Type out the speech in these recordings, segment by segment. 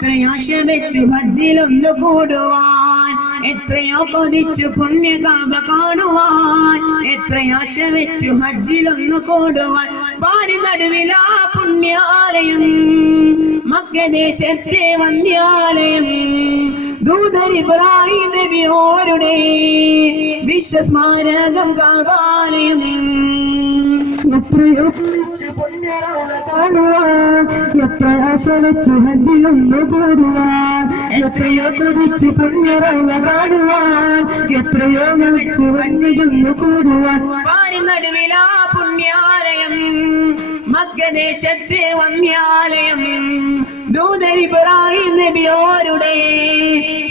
എത്രയാശ വെച്ചു ഹജ്ജിലൊന്നു കൂടുവാൻ, എത്രയോ കൊതിച്ചു പുണ്യ കഅബ കാണുവാൻ, എത്രയാശ വെച്ചു ഹജ്ജിലൊന്നു കൂടുവാൻ. പാരി നടുവിലാ പുണ്യാലയം, മക്കദേശത്തെ വന്ധ്യാലയം, ദൂതർ ഇബ്രാഹിം നബിയോരുടെ വിശ്വസ്മാരകം കഅബാലയം. എത്രയോ കുളിച്ച് പൊന്നറവ കാണുവാൻ, എത്ര ആശ വെച്ച് ഹജ്ജിലൊന്നു കൂടുവാൻ, എത്രയോ കുളിച്ച് പൊന്നറവ കാണുവാൻ, എത്രയോ വെച്ച് ഹജ്ജിലൊന്നു കൂടുവാൻ. പാരി നടുവിലാ പുണ്യാലയം, മക്കദേശത്തെ വന്ധ്യാലയം, ദൂതർ ഇബ്രാഹിം നബിയോരുടെ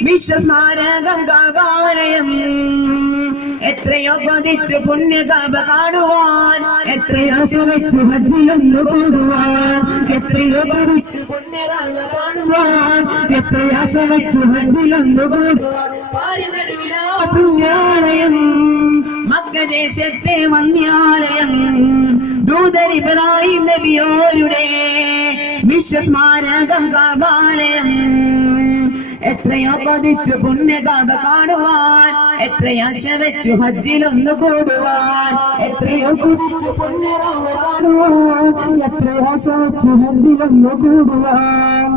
വിശ്വസ്മാരകം കഅബാലയം. എത്രയോ കൊതിച്ചു പുണ്യ കഅബ കാണുവാൻ, എത്രയോ ആശ വെച്ച് ഹജ്ജിലൊന്നു കൂടുവാൻ, എത്രയോ കുളിച്ച് പൊന്നറവ കാണുവാൻ, എത്രയോ ആശ വെച്ച് ഹജ്ജിലൊന്നു കൂടുവാൻ. പാരി നടുവിലാ പുണ്യാലയം, മക്കദേശത്തെ വന്ധ്യാലയം, ദൂതർ ഇബ്രാഹിം നബിയോരുടെ വിശ്വസ്മാരകം കഅബാലയം. എത്രയോ കൊതിച്ചു പുണ്യ കഅബ കാണുവാൻ, എത്രയാശ വെച്ചു ഹജ്ജിലൊന്നു കൂടുവാൻ, എത്രയോ കുളിച്ച് പൊന്നറവ കാണുവാൻ, എത്രയോ ആശ വെച്ച് ഹജ്ജിലൊന്നു കൂടുവാൻ.